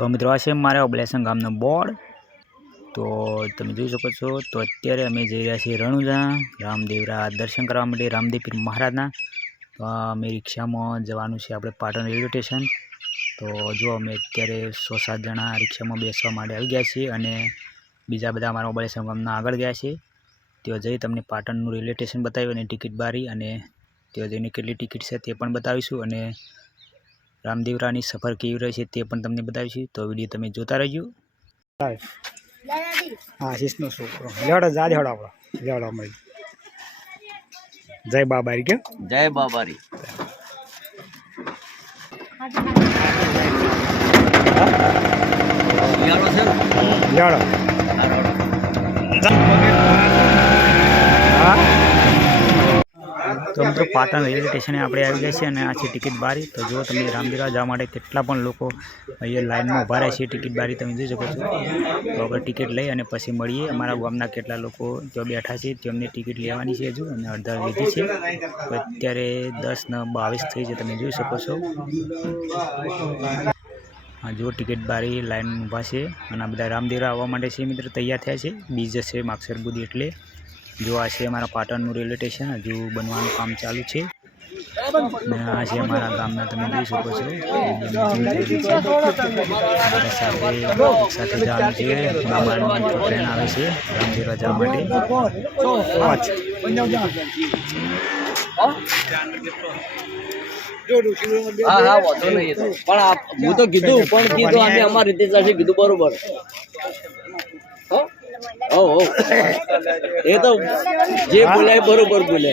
તો મિત્રો, આ છે મારા ઓબલેસન ગામનો બોર્ડ. તો તમે જોઈ શકો છો, તો અત્યારે અમે જઈ રહ્યા છીએ રણુજા. રામદેવરા દર્શન કરવા માટે રામદેવ પીર મહારાજના. તો અમે રિક્ષામાં જવાનું છે આપણે પાટણ રેલવે સ્ટેશન. તો જો અમે અત્યારે સો સાત જણા રિક્ષામાં બેસવા માટે આવી ગયા છીએ અને બીજા બધા અમારા ઓબલેસન ગામના આગળ ગયા છે ત્યાં જઈ તમને પાટણનું રેલવે સ્ટેશન બતાવ્યું અને ટિકિટ બારી અને ત્યાં જઈને કેટલી ટિકિટ છે તે પણ બતાવીશું અને રામદેવરાની સફર કેવી રહેશે છે તે પણ તમને બતાવીશું. તો વીડિયો તમે જોતા રહેજો. હા શીશનો છોકરો. લેવડો જા દેવડો આપણો. લેવડો મળી જય બાબા કે જય બાબારી. યારો છે લેવડો તો મિત્રો પાટણ રેલવે સ્ટેશને આપણે આવી ગયા છીએ અને આ છે ટિકિટ બારી. તો જો તમે રામદેવરા જવા માટે કેટલા પણ લોકો અહીંયા લાઇનમાં ઊભા રહે છે ટિકિટ બારી તમે જોઈ શકો છો. તો આપણે ટિકિટ લઈ અને પછી મળીએ. અમારા ગામના કેટલા લોકો ત્યાં બેઠા છે તેમની ટિકિટ લેવાની છે હજુ અને અડધા લીધી છે. તો અત્યારે દસ ને બાવીસ થઈ છે તમે જોઈ શકો છો. હા જો ટિકિટ બારી લાઇન ઊભા છે અને આ બધા રામદેવરા આવવા માટે છે મિત્ર તૈયાર થયા છે. બીજ છે માક્ષર બુદ્ધિ એટલે. જો આ છે અમારા પાટણનું રેલવે સ્ટેશન, હજુ બનવાનું કામ ચાલુ છે. અને આ છે અમારા ગામના તમે જોઈ શકો છો. સાથે સાથે ટ્રેન આવે છે, રામદેવા જવા માટે. હા હા પણ હું તો કીધું, પણ કીધું અમે અમારી રીતે કીધું બરોબર. એ તો જે બોલાય બરોબર બોલે.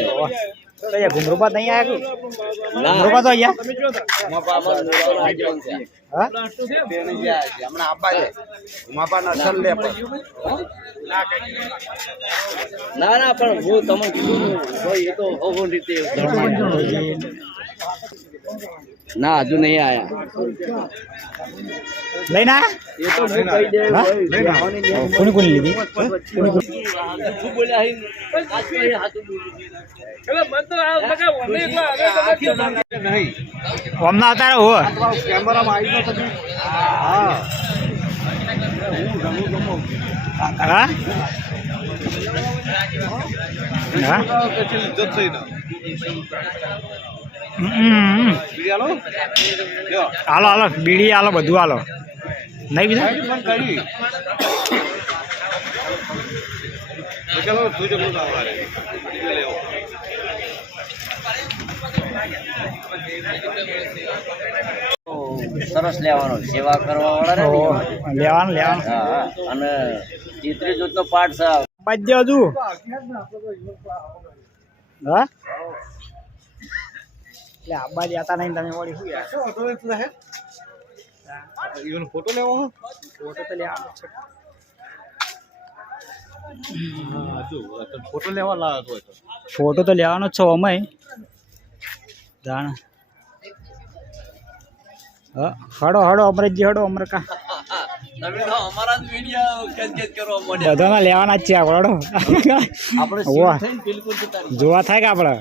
નહીં આવ્યા? ના. તો અહીંયા? ના ના પણ હું તમને કીધું એ તો રીતે ના હજુ નહીં આયા. દે હા? કોની કોની લીધી. હમણાં અતારે હો? હા? હા? હમ. હાલો હાલો બીડી હાલો બધું હાલો. નહીં બીજા? સરસ લેવાનો સેવા કરવા વાળા લેવાનું લેવાનું. હા અને ચિત્રી જૂથ નો પાઠ સાહેબ હજુ. હા? એટલે આબા જતા નહીં તમે વળી શું યાર? ફોટો લેવો ફોટો તો લેવાનો છે. ફોટો લેવા લાવ્યો હતો ફોટો તો લેવાનો જ છો અમે. જાણ. હા હડો હડો અમરેશજી હડો અમરકા. તો બધાના લેવાના જ છે આપણે. જોવા થાય કે આપણે?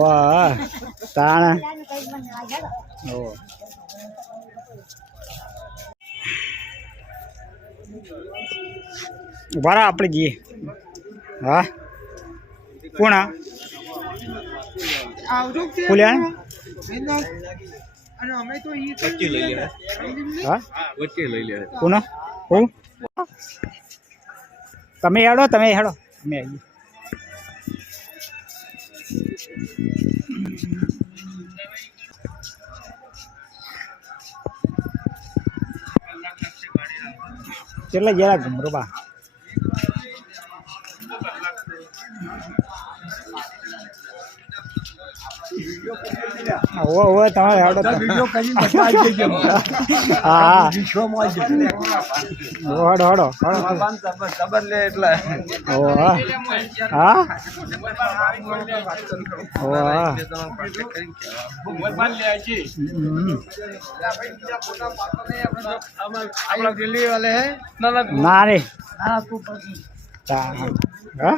વાહ, તાણા. ઓ. ઊભા આપણે જઈએ હા. કોણ આ? ફૂલ્યા તમે હેડો તમે હેડો. અમે આવીએ. કેટલા જરા ઘુમરો ઓવો ઓવો તમારે આવડે તો. હા હા. ઓ, હડો હડો હડો ઓ હા. હા? ઓ હા. હમ. ના રે. તા- હા.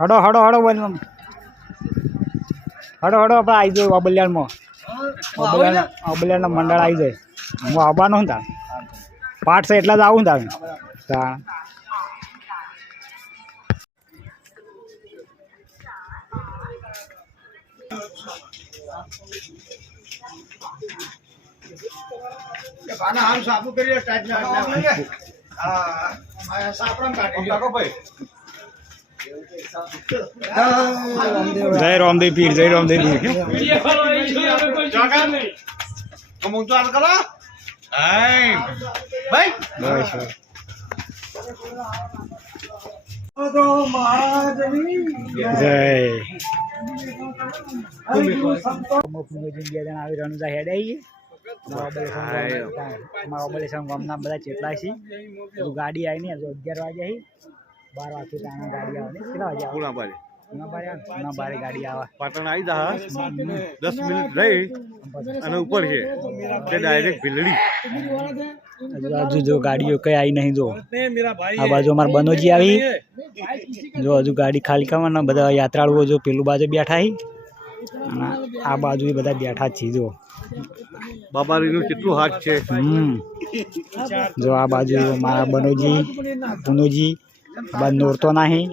હડો હડો હડો બોલ હડો હડો આપણે આવી જઈએ બલિયાળમાં અબલાના અબલાના મંડળ આવી જાય હું આવવાનો હું તાર પાઠ છે એટલા જ આવું ને તાર આમ સાબુ કરી કાઢી ભાઈ જય રામદેવ પીર જય રામદેવ પીર. કમું તો હાલ કરો ભાઈ ગાડી આવી ને હજુ અગિયાર વાગે આવી બાર વાગે તાણે ગાડી આવે. કેટલા વાગે આવે? પૂણા બારે પૂણા બારે પૂણા બારે ગાડી આવે. પાટણ આવી જા દસ મિનિટ. રહી અને ઉપર છે. તે ડાયરેક્ટ ભીલડી. હજુ હજુ જો ગાડીઓ કઈ આવી નહીં જો. આ બાજુ અમારે બનોજી આવી. જો હજુ ગાડી ખાલી કરવાના બધા યાત્રાળુઓ જો પેલું બાજુ બેઠા છે અને આ બાજુ બધા બેઠા જ છે જો. બાબારીનું કેટલું હાથ છે. હમ. જો આ બાજુ મારા બનોજી પુનોજી બાજુ નોરતો નાહી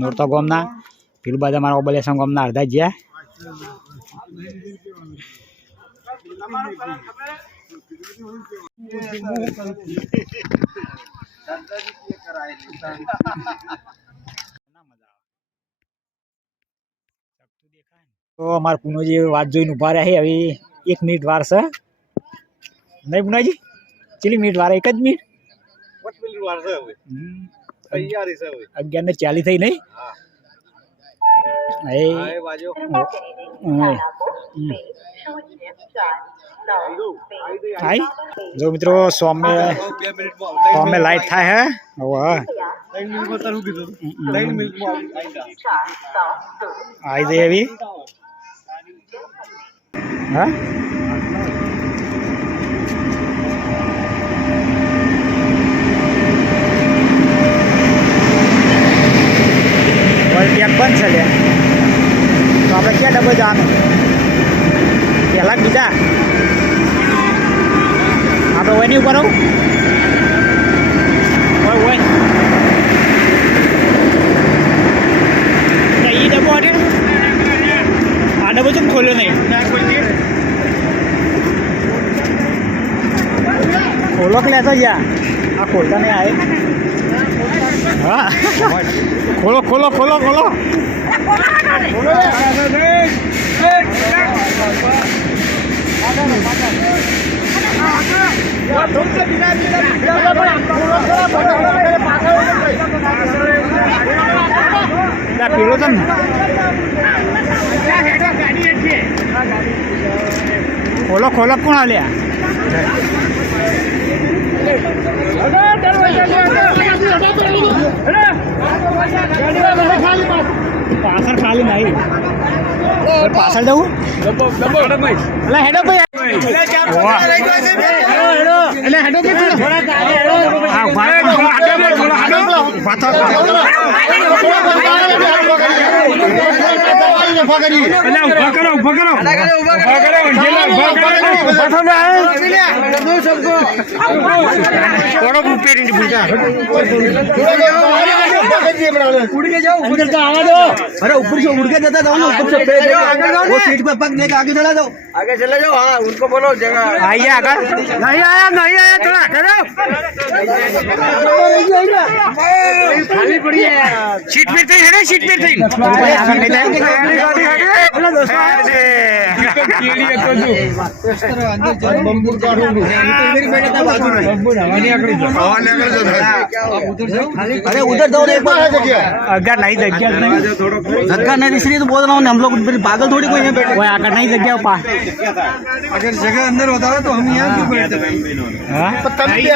નોરતો ગામના પેલું બાજુ મારા ઓબલેસમ ગામના અડધા જ્યા. તો અમારા પુનોજી વાત જોઈને ઊભા રહ્યા છે. હવે એક મિનિટ વાર છે. નહીં પુનાજી? ચીલી મિનિટ વાર એક જ મિનિટ? તૈયારી છે અગિયાર ને ચાલી થઈ નહીં? હા. એ. હા એ બાજુ. હમ. આઈ જો મિત્રો સોમે સોમે લાઈટ થાય હે? આવી જઈ આવી હા? હવે પેક બંધ છે લ્યા તો આપણે ક્યાં ડબલ જવાનું પહેલાં કે બીજા આપણે વયની ઉપર આવું હોય હોય ના, ઈ ડબ્બો હટે આ ડબ્બો ચમ ખોલ્યો નહીં ખોલો કે લેતો યા આ ખોલતા નહીં આવે હા ખોલો ખોલો ખોલો. ખોલો પીળો તો ખોલો ખોલો કોણ આલ્યા? પાછળ ખાલી નહીં પાછળ જવું એટલે હેડો ભાઈ એટલે હેડો હા ઉભા કરો ઉભા કરો ઉભા કરો ઉભા કરો ઉભા થો થોડો ઉપેરી ભૂલતા अरे ऊपर से उड़ के देता था ना ऊपर से पैर देके, वो सीट पे पग देके आगे चला जाओ आगे चले जाओ हाँ उनको बोलो जगह आइए आकर नहीं आया नहीं आया थोड़ा करो खाली पड़ी है सीट पे थे है ना सीट पे थे आगे नहीं अरे उधर जाओ ना एक बार अगर नहीं जगह नहीं धक्का नहीं इसलिए तो बोल रहा हूँ हम लोग फिर पागल थोड़ी कोई है बैठे वो आकर नहीं जगह पा अगर जगह अंदर होता है तो हम यहाँ क्यों बैठते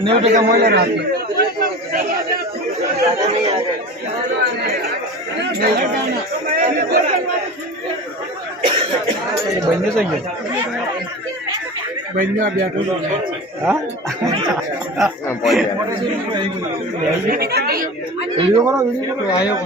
નેવું ટકા મોયલા રાખે બંને થઈ ગયો બંને બેઠો હા વીડિયો કરો વીડિયો કરો આવ્યો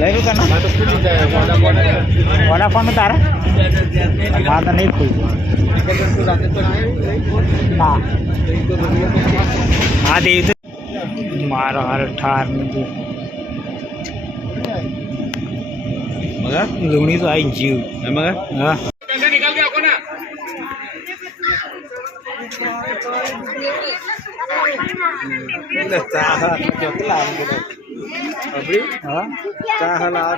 लेगा करना वोडाफोन में तारा बात नहीं खुल हाँ हाँ देख मारो हर ठार मुझे તારા મારે તો નહીં ખુલ્લું ના હા તે તો મારો હાર ઠાર નથી લુણી તો આવી જીવ હા હા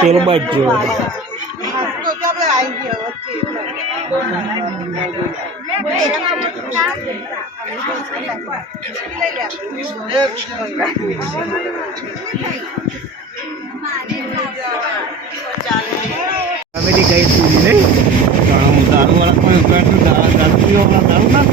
પેલું બજો અમે ગઈ પૂરી નહીં દારૂ વાળા પણ દારૂ દારૂ ના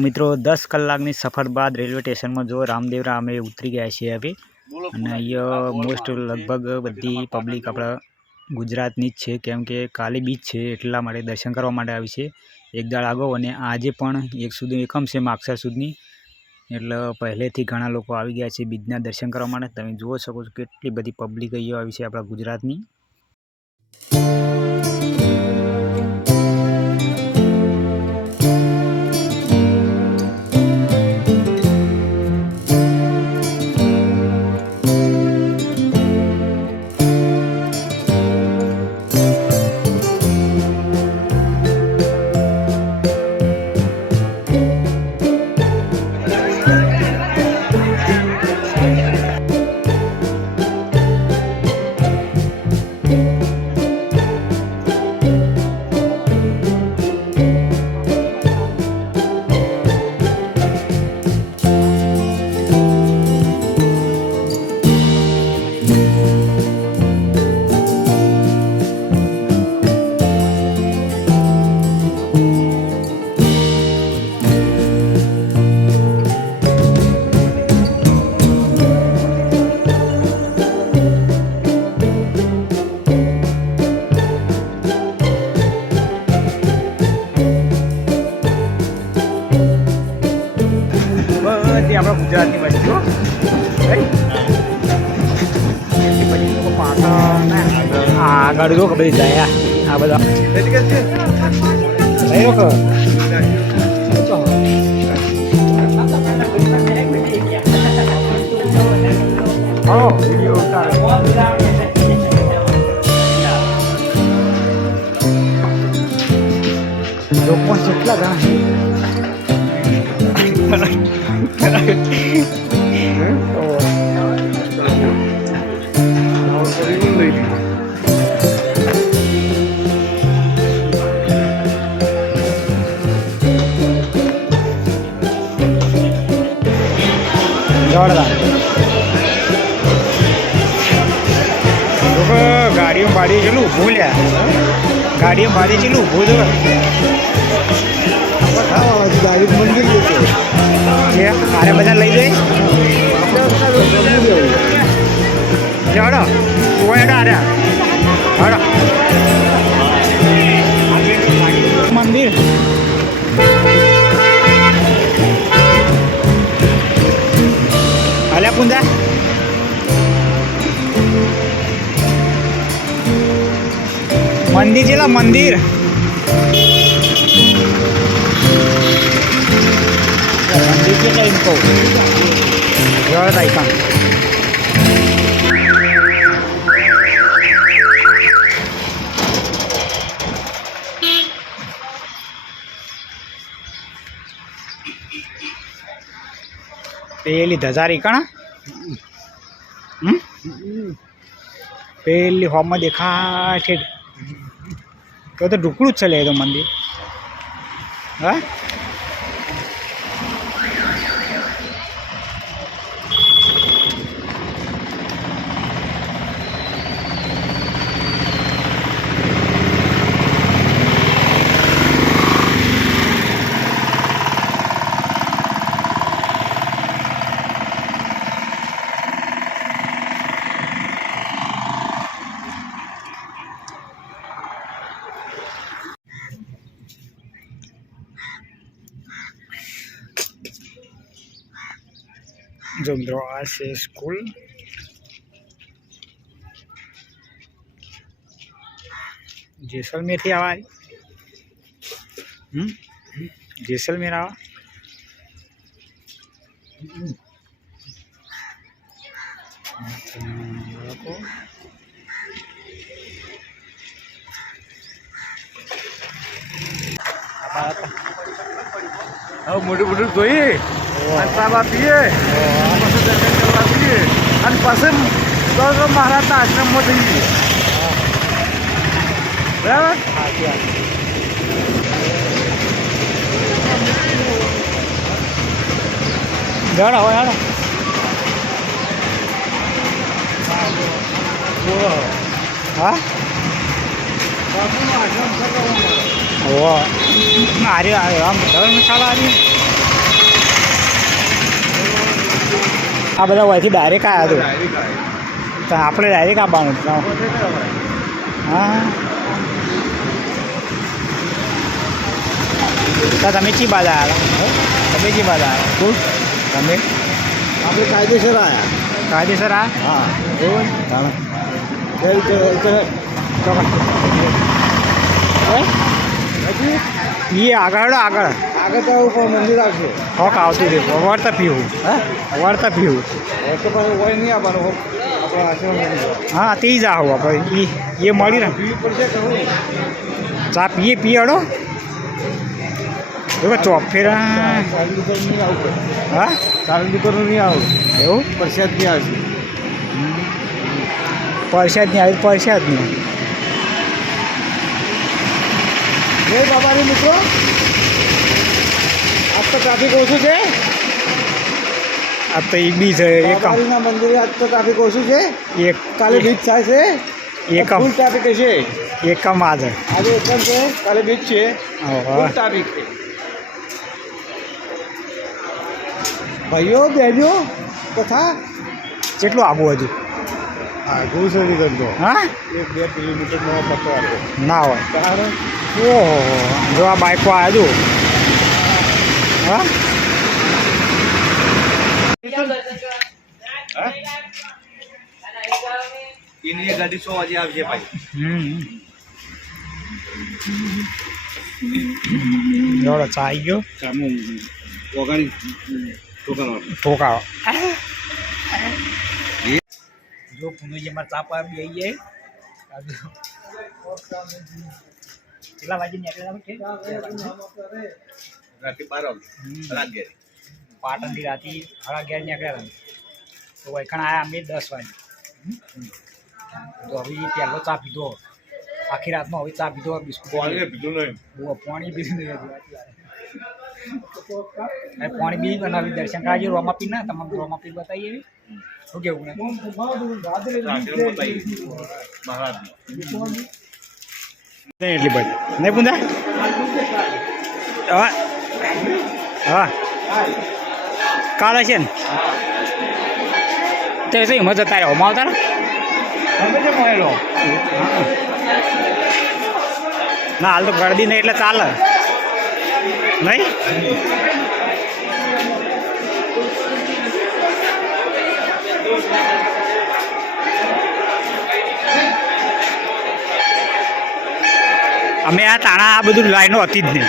મિત્રો, દસ કલાકની સફર બાદ રેલવે સ્ટેશનમાં જો રામદેવરા અમે ઉતરી ગયા છીએ હવે. અને અહીંયા મોસ્ટ લગભગ બધી પબ્લિક આપણા ગુજરાતની જ છે, કેમ કે કાલી બીચ છે, એટલા માટે દર્શન કરવા માટે આવી છે. એક દાળ આગળ અને આજે પણ એક સુધી એકમ છે માગસર સુધીની. એટલે પહેલેથી ઘણા લોકો આવી ગયા છે બીજના દર્શન કરવા માટે. તમે જોઈ શકો છો કેટલી બધી પબ્લિક અહીંયા આવી છે આપણા ગુજરાતની. બધી જાય આ બધા લઈ લો કે હા વીડિયો ઉતારે मंदिर. आल्या पुंजा मंदिरजीला मंदिर. मंदिरचे काही जवळ जायचं પેલી ધજારી કણ? પેલી હોમમાં દેખાય છે. તો તો ઢુકડું જ છે લે, એ તો મંદિર. હા જો મિત્રો આ છે સ્કૂલ. જેસલમેરથી આવા. હમ? જેસલમેર આવા. લોકો હવે મોટું મોટું જોઈએ સાબા પીએ પછી દર્શન કરવા પીએ અને પછી તો મહારાજના આશ્રમમાં જઈએ બરાબર સાચી વાત જણ હા ઓ અરે આમ ધર્મશાળા આવી આ બધા અહીંથી ડાયરેક્ટ આવ્યા હતું તો આપણે ડાયરેક્ટ આવવાનું હા. તમે ચી બાજા આવ્યા તમે ચી બાજુ આવ્યા કોણ? તમે? આપણે કાયદેસર આવ્યા કાયદેસર આ હા. એવું? એ આગળ આગળ. આગળ ઉપર મંદિર આવશે હોક આવતી રે વળતા પીવું. હા? વળતા પીવું. તો પણ હોય નહીં આવવાનું હા તે જ આવું આપણે. એ એ મળી ને ચા પીએ પીવાડો એવું ચોપ ફેરા. હા? ચાલીસ રૂપિયાનું નહીં આવું. એવું? પ્રસાદ નહીં આવશે. પરસાદ નહીં આવી પરસાદ નહીં. એ બાબાની મિત્રો. તો ટ્રાફિક ઓછું છે આ તો એક બી છે એક બાબારીના મંદિરે આજ તો ટ્રાફિક ઓછું છે એક કાલે બીચ થાય છે એકમ ફૂલ ટ્રાફિક હશે એકમ આજે આજે એકમ છે કાલે બીચ છે ઓહો. ફૂલ ટ્રાફિક છે ભાઈઓ બહેનો તથા કેટલું આબુ હજુ? હા ગુરુસરી ધંધો. હા? એક બે કિલોમીટરનો પટ્ટો આપે ના હોય. કારણ ઓહો જો આ બાઈકો આવ્યો હા એની ગાડી સો વાગે આવશે ભાઈ? જોડો ચા આવી ગયો. સામે વગાડી છોકરા ઠોકાવો જો પુનોજી બી આવી જાય. કેટલા વાગે નીકળ્યા કે રાતે બાર વાગે રાત ઘેરે પાટણથી રાતે સાડા અગિયાર નીકળ્યા હતા તો વૈખણ આવ્યા અમે દસ વાગે તો હવે ઈ પહેલો ચા પીધો આખી રાતમાં હવે ચા પીધો બિસ્કુટ પાણી પીધું નહીં બહુ પાણી પીધું નહીં હજુ. હવે પાણી બી બનાવી દર્શન કરાવજો રોમાપી ના તમામ રોમાપી બતાવી એવી શું કેવું ને આશ્રમ બતાવી મહારાજ એટલી બધી નહીં પૂંજા હા. કાલે છે ને. તે શું હિંમત જતા રહ્યો માં આવતા ના હાલ તો ગળદી નહીં એટલે ચાલે. નહીં? અમે આ તાણા આ બધું લાઈનો હતી જ નહીં.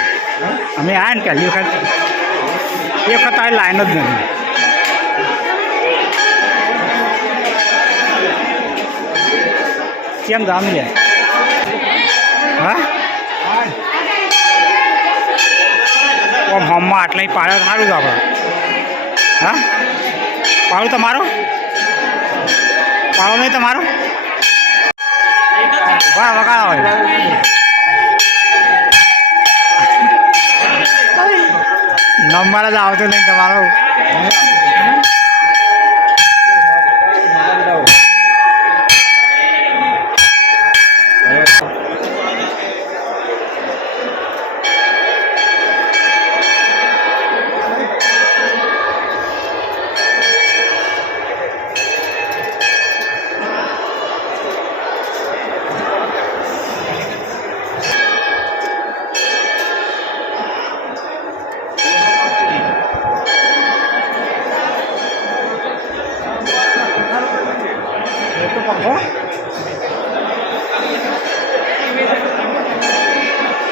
અમે આવ્યા ને પહેલી વખત. એ વખત આ લાઈન જ નથી. કેમ જામ લે હા? ઓમ હમમાં આટલા પાડે સારું છે આપણે હા? પાડું તમારો? પાડો નહીં તમારો? વાહ, વગાડો હોય નંબર જ આવતો નહીં તમારો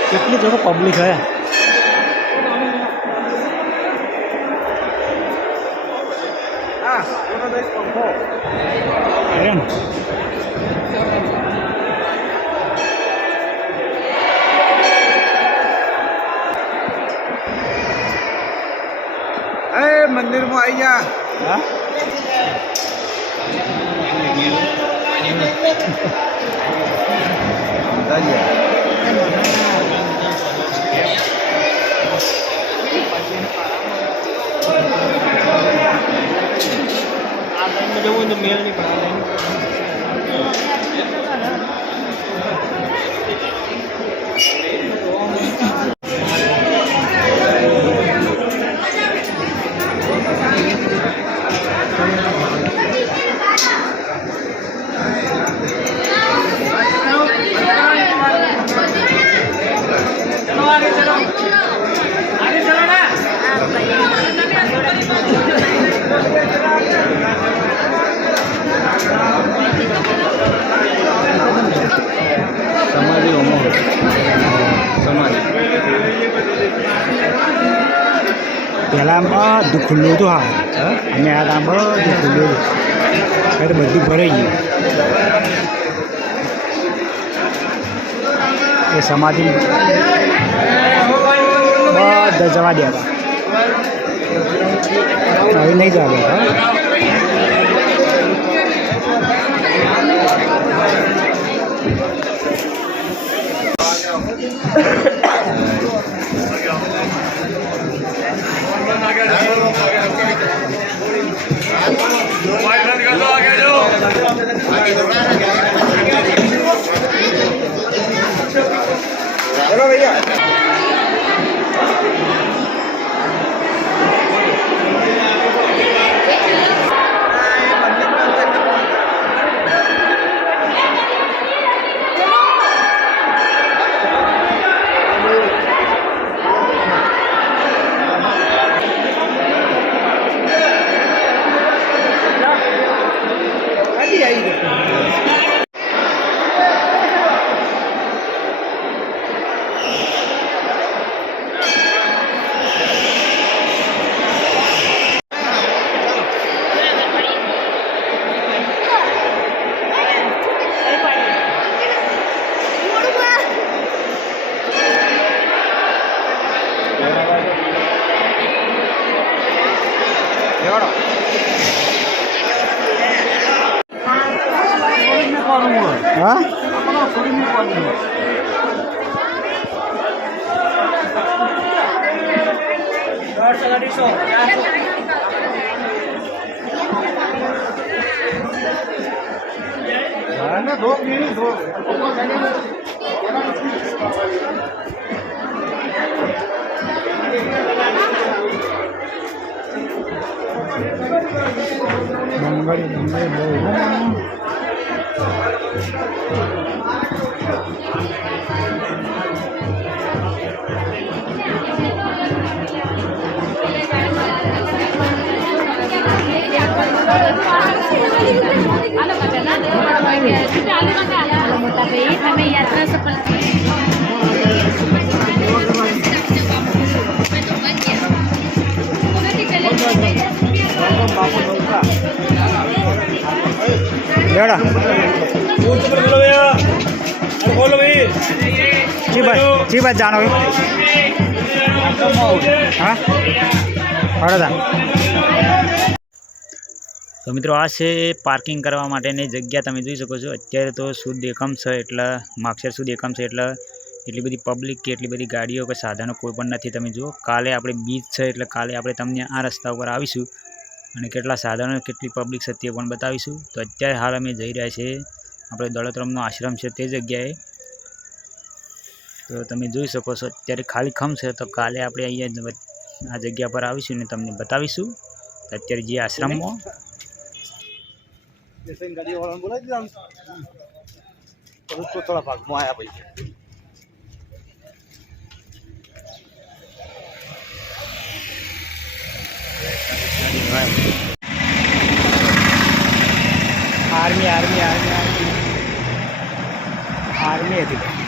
કેટલી જગો પબ્લિક હે ને. એ મંદિરમાં આવી જા હા Dalawa na meron ni Balen. પહેલાં બધું ખુલ્લું હતું હા. અમે આ કામ બધું ખુલ્લું હતું બધું ભરાઈ ગયું. એ સમાધિ બધા જવા દે હવે. નહીં જવા દે Alam mo ba na, di ba? Alam mo ba na, di ba? Alam mo ba na, di ba? લેડો જી ભાઈ જી ભાઈ, જાણો હા? હળદા તો મિત્રો, આ છે પાર્કિંગ કરવા માટેની જગ્યા. તમે જોઈ શકો છો, અત્યારે તો શુદ્ધ એકમ છે, એટલે માક્ષર શુદ્ધ એકમ છે, એટલે એટલી બધી પબ્લિક કે એટલી બધી ગાડીઓ કે સાધનો કોઈ પણ નથી. તમે જુઓ, કાલે આપણે બીચ છે, એટલે કાલે આપણે તમને આ રસ્તા ઉપર આવીશું. અને કેટલા સાધનો કેટલી પબ્લિક છે તે પણ બતાવીશું. તો અત્યારે હાલ અમે જઈ રહ્યા છીએ આપણે દોલતરામનો આશ્રમ છે તે જગ્યાએ. તો તમે જોઈ શકો છો અત્યારે ખાલી ખમ છે તો કાલે આપણે અહીંયા આ જગ્યા પર આવીશું ને તમને બતાવીશું. અત્યારે જે આશ્રમમાં થોડા ભાગમાં આવ્યા પછી. Army army army army army હતી.